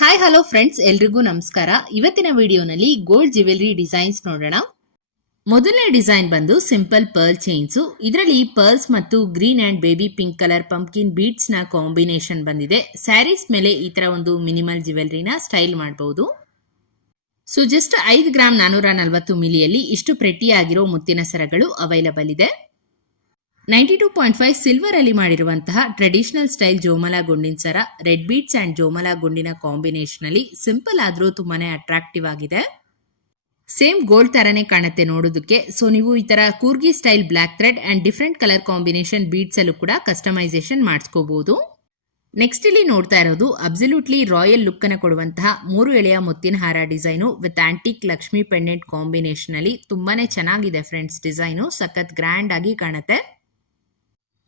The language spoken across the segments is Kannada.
ಹಾಯ್ ಹಲೋ ಫ್ರೆಂಡ್ಸ್, ಎಲ್ರಿಗೂ ನಮಸ್ಕಾರ. ಇವತ್ತಿನ ವಿಡಿಯೋನಲ್ಲಿ ಗೋಲ್ಡ್ ಜ್ಯುವೆಲರಿ ಡಿಸೈನ್ಸ್ ನೋಡೋಣ. ಮೊದಲನೇ ಡಿಸೈನ್ ಬಂದು ಸಿಂಪಲ್ ಪರ್ಲ್ ಚೈನ್ಸ್. ಇದರಲ್ಲಿ ಪರ್ಲ್ಸ್ ಮತ್ತು green and baby pink colour pumpkin beads ನ ಕಾಂಬಿನೇಷನ್ ಬಂದಿದೆ. ಸ್ಯಾರೀಸ್ ಮೇಲೆ ಈ ತರ ಒಂದು ಮಿನಿಮಲ್ ಜ್ಯುವೆಲರಿನ ಸ್ಟೈಲ್ ಮಾಡಬಹುದು. ಸೊ ಜಸ್ಟ್ 5 ಗ್ರಾಮ್ 440 ಮಿಲಿಯಲ್ಲಿ ಇಷ್ಟು ಪ್ರೆಟಿ ಆಗಿರೋ ಮುತ್ತಿನ ಸರಗಳು ಅವೈಲಬಲ್ ಇದೆ. 92.5 ಸಿಲ್ವರ್ ಅಲ್ಲಿ ಮಾಡಿರುವಂತಹ ಟ್ರೆಡಿಷನಲ್ ಸ್ಟೈಲ್ ಜೋಮಲಾ ಗುಂಡಿನ ಸರ, ರೆಡ್ ಬೀಡ್ಸ್ ಅಂಡ್ ಜೋಮಲಾ ಗುಂಡಿನ ಕಾಂಬಿನೇಷನ್ ಅಲ್ಲಿ ಸಿಂಪಲ್ ಆದ್ರೂ ತುಂಬಾನೇ ಅಟ್ರಾಕ್ಟಿವ್ ಆಗಿದೆ. ಸೇಮ್ ಗೋಲ್ಡ್ ತರನೇ ಕಾಣುತ್ತೆ ನೋಡೋದಕ್ಕೆ. ಸೊ ನೀವು ಈ ತರ Coorgi style black thread and different colour combination beads ಅಲ್ಲೂ ಕೂಡ ಕಸ್ಟಮೈಸೇಷನ್ ಮಾಡಿಸ್ಕೋಬಹುದು. ನೆಕ್ಸ್ಟ್ ಇಲ್ಲಿ ನೋಡ್ತಾ ಇರೋದು ಅಬ್ಸಲ್ಯೂಟ್ಲಿ ರಾಯಲ್ ಲುಕ್ ಅನ್ನ ಕೊಡುವಂತಹ 3 ಎಳೆಯ ಮುತ್ತಿನ ಹಾರ design with antique Lakshmi pendant combination ಅಲ್ಲಿ ತುಂಬಾನೇ ಚೆನ್ನಾಗಿದೆ ಫ್ರೆಂಡ್ಸ್. ಡಿಸೈನು ಸಖತ್ ಗ್ರ್ಯಾಂಡ್ ಆಗಿ ಕಾಣುತ್ತೆ.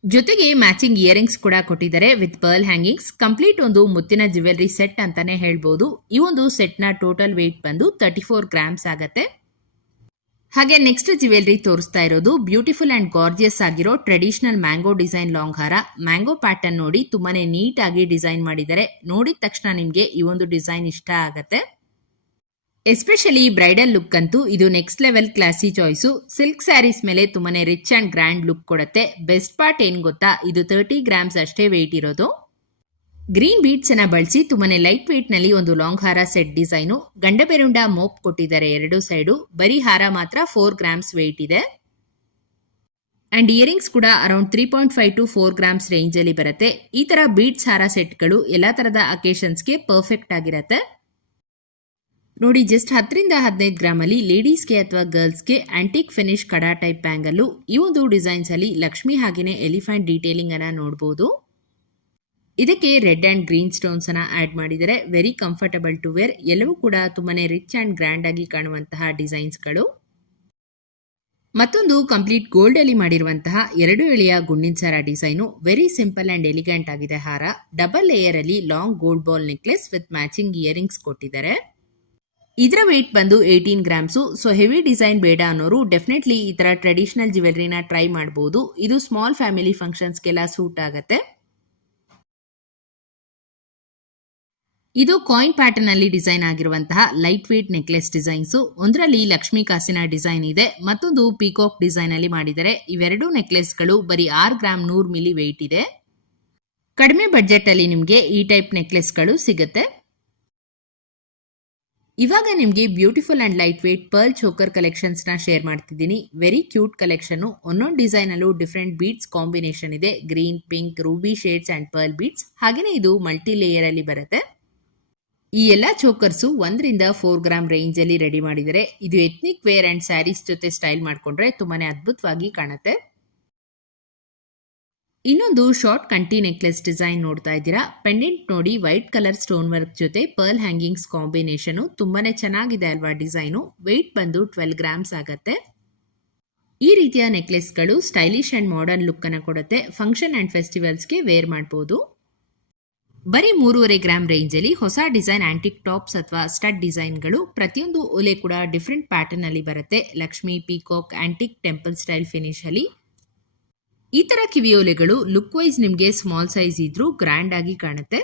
ಜೊತೆಗೆ ಮ್ಯಾಚಿಂಗ್ ಇಯರಿಂಗ್ಸ್ ಕೂಡ ಕೊಟ್ಟಿದ್ದಾರೆ ವಿತ್ ಪರ್ಲ್ ಹ್ಯಾಂಗಿಂಗ್ಸ್. ಕಂಪ್ಲೀಟ್ ಒಂದು ಮುತ್ತಿನ ಜ್ಯುವೆಲರಿ ಸೆಟ್ ಅಂತಾನೆ ಹೇಳ್ಬೋದು. ಈ ಒಂದು ಸೆಟ್ ನ ಟೋಟಲ್ ವೇಟ್ ಬಂದು 34 ಗ್ರಾಮ್ಸ್ ಆಗತ್ತೆ. ಹಾಗೆ ನೆಕ್ಸ್ಟ್ ಜ್ಯುವೆಲರಿ ತೋರಿಸ್ತಾ ಇರೋದು ಬ್ಯೂಟಿಫುಲ್ ಅಂಡ್ ಗಾರ್ಜಿಯಸ್ ಆಗಿರೋ ಟ್ರೆಡಿಷನಲ್ ಮ್ಯಾಂಗೋ ಡಿಸೈನ್ ಲಾಂಗ್ ಹಾರ. ಮ್ಯಾಂಗೋ ಪ್ಯಾಟರ್ನ್ ನೋಡಿ ತುಂಬಾನೇ ನೀಟ್ ಆಗಿ ಡಿಸೈನ್ ಮಾಡಿದ್ದಾರೆ. ನೋಡಿದ ತಕ್ಷಣ ನಿಮ್ಗೆ ಈ ಒಂದು ಡಿಸೈನ್ ಇಷ್ಟ ಆಗತ್ತೆ. ಎಸ್ಪೆಷಲಿ ಬ್ರೈಡಲ್ ಲುಕ್ ಅಂತೂ ಇದು next level classy choice. Silk sarees ಮೇಲೆ ತುಂಬಾನೇ ರಿಚ್ ಅಂಡ್ ಗ್ರ್ಯಾಂಡ್ ಲುಕ್ ಕೊಡುತ್ತೆ. ಬೆಸ್ಟ್ ಪಾರ್ಟ್ ಏನ್ ಗೊತ್ತಾ, ಇದು 30 ಗ್ರಾಮ್ಸ್ ಅಷ್ಟೇ ವೆಯ್ಟ್ ಇರೋದು. ಗ್ರೀನ್ ಬೀಡ್ಸ್ ಅನ್ನ ಬಳಸಿ ತುಂಬಾನೇ ಲೈಟ್ ವೇಟ್ ನಲ್ಲಿ ಒಂದು ಲಾಂಗ್ ಹಾರ ಸೆಟ್ ಡಿಸೈನು. ಗಂಡಬೆರುಂಡ ಮೋಪ್ ಕೊಟ್ಟಿದ್ದಾರೆ ಎರಡು ಸೈಡು. ಬರೀ ಹಾರ ಮಾತ್ರ 4 ಗ್ರಾಮ್ಸ್ ವೆಯ್ಟ್ ಇದೆ. ಅಂಡ್ ಇಯರಿಂಗ್ಸ್ ಕೂಡ ಅರೌಂಡ್ 3.5 to 4 ಗ್ರಾಮ್ಸ್ ರೇಂಜ್ ಅಲ್ಲಿ ಬರುತ್ತೆ. ಈ ತರ ಬೀಡ್ಸ್ ಹಾರ ಸೆಟ್ಗಳು ಎಲ್ಲಾ ತರದ ಅಕೇಶನ್ಸ್ಗೆ ಪರ್ಫೆಕ್ಟ್ ಆಗಿರತ್ತೆ. ನೋಡಿ, ಜಸ್ಟ್ 10 ರಿಂದ 15 ಗ್ರಾಮ್ ಅಲ್ಲಿ ಲೇಡೀಸ್ಗೆ ಅಥವಾ ಗರ್ಲ್ಸ್ಗೆ ಆಂಟಿಕ್ ಫಿನಿಶ್ ಕಡಾ ಟೈಪ್ ಬ್ಯಾಂಗಲ್ಲು. ಈ ಒಂದು ಡಿಸೈನ್ಸ್ ಅಲ್ಲಿ ಲಕ್ಷ್ಮಿ ಹಾಗೇನೆ ಎಲಿಫೆಂಟ್ ಡೀಟೇಲಿಂಗ್ ಅನ್ನ ನೋಡಬಹುದು. ಇದಕ್ಕೆ ರೆಡ್ ಅಂಡ್ ಗ್ರೀನ್ ಸ್ಟೋನ್ಸ್ ಅನ್ನ ಆಡ್ ಮಾಡಿದರೆ ವೆರಿ ಕಂಫರ್ಟಬಲ್ ಟು ವೇರ್. ಎಲ್ಲವೂ ಕೂಡ ತುಂಬಾನೇ ರಿಚ್ ಅಂಡ್ ಗ್ರ್ಯಾಂಡ್ ಆಗಿ ಕಾಣುವಂತಹ ಡಿಸೈನ್ಸ್ಗಳು. ಮತ್ತೊಂದು ಕಂಪ್ಲೀಟ್ ಗೋಲ್ಡ್ ಅಲ್ಲಿ ಮಾಡಿರುವಂತಹ 2 ಎಳೆಯ ಗುಂಡಿನ ಸರ design. Very simple and elegant ಆಗಿದೆ ಹಾರ. ಡಬಲ್ ಲೇಯರ್ ಅಲ್ಲಿ long gold ball necklace with matching earrings ಕೊಟ್ಟಿದ್ದಾರೆ. ಇದರ ವೇಟ್ ಬಂದು 18 ಗ್ರಾಮ್ಸು. ಸೊ ಹೆವಿ ಡಿಸೈನ್ ಬೇಡ ಅನ್ನೋರು ಡೆಫಿನೆಟ್ಲಿ ಈ ತರ ಟ್ರೆಡಿಷನಲ್ ಜ್ಯುವೆಲರಿನ ಟ್ರೈ ಮಾಡಬಹುದು. ಇದು ಸ್ಮಾಲ್ ಫ್ಯಾಮಿಲಿ ಫಂಕ್ಷನ್ಸ್ಗೆಲ್ಲ ಸೂಟ್ ಆಗುತ್ತೆ. ಇದು ಕಾಯಿನ್ ಪ್ಯಾಟರ್ನ್ ಅಲ್ಲಿ ಡಿಸೈನ್ ಆಗಿರುವಂತಹ ಲೈಟ್ ವೇಟ್ ನೆಕ್ಲೆಸ್ ಡಿಸೈನ್ಸ್. ಒಂದರಲ್ಲಿ ಲಕ್ಷ್ಮಿ ಕಾಸಿನ ಡಿಸೈನ್ ಇದೆ, ಮತ್ತೊಂದು ಪೀಕಾಕ್ ಡಿಸೈನ್ ಅಲ್ಲಿ ಮಾಡಿದ್ದಾರೆ. ಇವೆರಡು ನೆಕ್ಲೆಸ್ಗಳು ಬರೀ 6 ಗ್ರಾಮ್ 100 ಮಿಲಿ ವೇಟ್ ಇದೆ. ಕಡಿಮೆ ಬಡ್ಜೆಟ್ ಅಲ್ಲಿ ನಿಮಗೆ ಈ ಟೈಪ್ ನೆಕ್ಲೆಸ್ಗಳು ಸಿಗುತ್ತೆ. ಇವಾಗ ನಿಮಗೆ beautiful and light weight pearl choker collections ನ ಶೇರ್ ಮಾಡ್ತಿದ್ದೀನಿ. Very cute collection. ಒಂದೊಂದು ಡಿಸೈನ್ ಅಲ್ಲೂ ಡಿಫ್ರೆಂಟ್ ಬೀಡ್ಸ್ ಕಾಂಬಿನೇಷನ್ ಇದೆ. Green, pink, Ruby shades and pearl beads. ಹಾಗೇನೆ ಇದು ಮಲ್ಟಿ ಲೇಯರ್ ಅಲ್ಲಿ ಬರುತ್ತೆ. ಈ ಎಲ್ಲಾ ಚೋಕರ್ಸು 1 ರಿಂದ 4 ಗ್ರಾಮ್ ರೇಂಜ್ ಅಲ್ಲಿ ರೆಡಿ ಮಾಡಿದರೆ. ಇದು ಎಥ್ನಿಕ್ ವೇರ್ ಅಂಡ್ ಸ್ಯಾರೀಸ್ ಜೊತೆ ಸ್ಟೈಲ್ ಮಾಡ್ಕೊಂಡ್ರೆ ತುಂಬಾನೇ ಅದ್ಭುತವಾಗಿ ಕಾಣುತ್ತೆ. ಇನ್ನೊಂದು ಶಾರ್ಟ್ ಕಂಟಿ ನೆಕ್ಲೆಸ್ ಡಿಸೈನ್ ನೋಡ್ತಾ ಇದ್ದೀರಾ. ಪೆಂಡೆಂಟ್ ನೋಡಿ, ವೈಟ್ ಕಲರ್ ಸ್ಟೋನ್ ವರ್ಕ್ ಜೊತೆ ಪರ್ಲ್ ಹ್ಯಾಂಗಿಂಗ್ಸ್ ಕಾಂಬಿನೇಷನ್ ತುಂಬಾನೇ ಚೆನ್ನಾಗಿದೆ ಅಲ್ವಾ ಡಿಸೈನು. ವೆಯ್ಟ್ ಬಂದು 12 ಗ್ರಾಮ್ಸ್ ಆಗತ್ತೆ. ಈ ರೀತಿಯ ನೆಕ್ಲೆಸ್ಗಳು ಸ್ಟೈಲಿಶ್ ಅಂಡ್ ಮಾಡರ್ನ್ ಲುಕ್ ಅನ್ನ ಕೊಡುತ್ತೆ. ಫಂಕ್ಷನ್ ಅಂಡ್ ಫೆಸ್ಟಿವಲ್ಸ್ಗೆ ವೇರ್ ಮಾಡಬಹುದು. ಬರೀ 3.5 ಗ್ರಾಮ್ ರೇಂಜ್ ಅಲ್ಲಿ ಹೊಸ ಡಿಸೈನ್ ಆಂಟಿಕ್ ಟಾಪ್ಸ್ ಅಥವಾ ಸ್ಟಡ್ ಡಿಸೈನ್ಗಳು. ಪ್ರತಿಯೊಂದು ಓಲೆ ಕೂಡ ಡಿಫ್ರೆಂಟ್ ಪ್ಯಾಟರ್ನ್ ಅಲ್ಲಿ ಬರುತ್ತೆ. Lakshmi, peacock, antique temple style finish ಅಲ್ಲಿ. ಈ ತರ ಕಿವಿಯೋಲೆಗಳು ಲುಕ್ ವೈಸ್ ನಿಮಗೆ ಸ್ಮಾಲ್ ಸೈಜ್ ಇದ್ರೂ ಗ್ರ್ಯಾಂಡ್ ಆಗಿ ಕಾಣುತ್ತೆ.